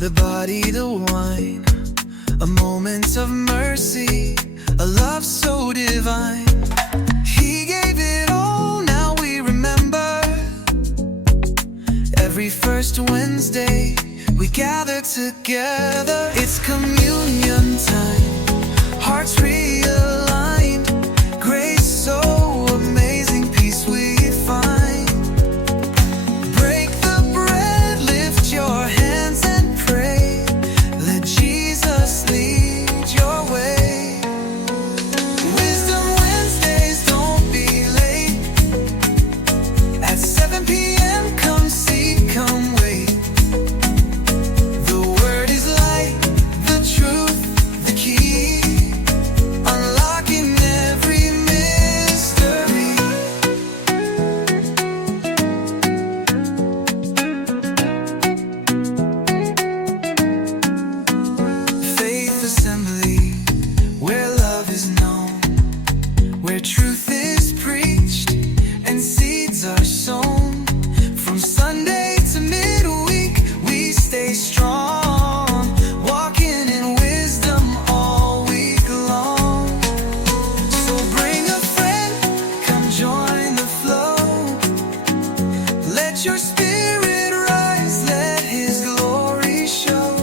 the body, the wine, a moment of mercy, a love so divine. He gave it all, now we remember. Every first Wednesday we gather together. It's communion time, hearts realigned, grace so amazing, peace we find. Break the bread, lift your hands and pray. Let Jesus lead your way. Wisdom Wednesdays, don't be late. At 7 p.m. come see, come wait. The word is light, the truth, the key, unlocking every mystery. Faith Assembly, where love is known, where truth is preached and seeds are sown. From Sunday to midweek we stay strong, walking in wisdom all week long. So bring a friend, come join the flow. Let your spirit rise, let his glory show.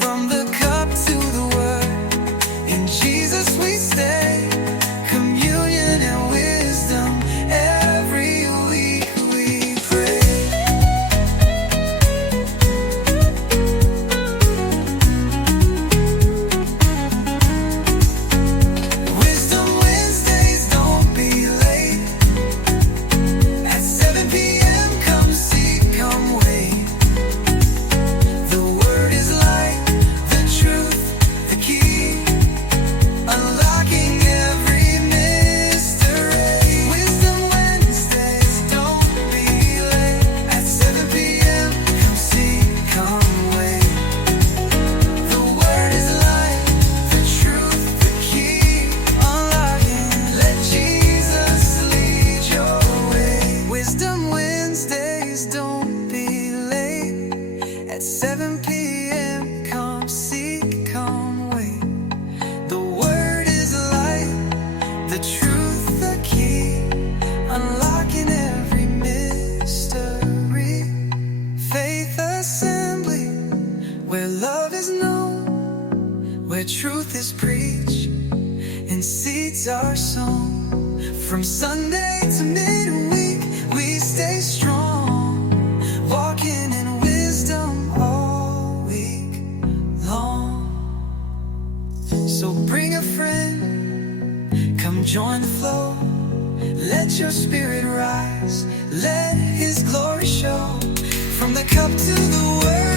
From the cup to the word, in Jesus we stay. Communion and wisdom, every week we pray. Wisdom Wednesdays, don't be late. At 7 p.m. come see, come wait. The word is light, the truth, the key, unlocking every mystery. Wisdom Wednesdays, don't be late. At 7 p.m. come see, come wait. The word is light, the truth, the key, unlocking. Let Jesus lead your way. Wisdom Wednesdays, don't be late. At 7 p.m. come seek, come wait. The word is light, the truth, the key, unlocking every mystery. Faith Assembly, where love is known, where truth is preached and seeds are sown. From Sunday to midweek we stay strong, walking in wisdom all week long. So bring a friend, come join the flow. Let your spirit rise, let his glory show. From the cup to the word,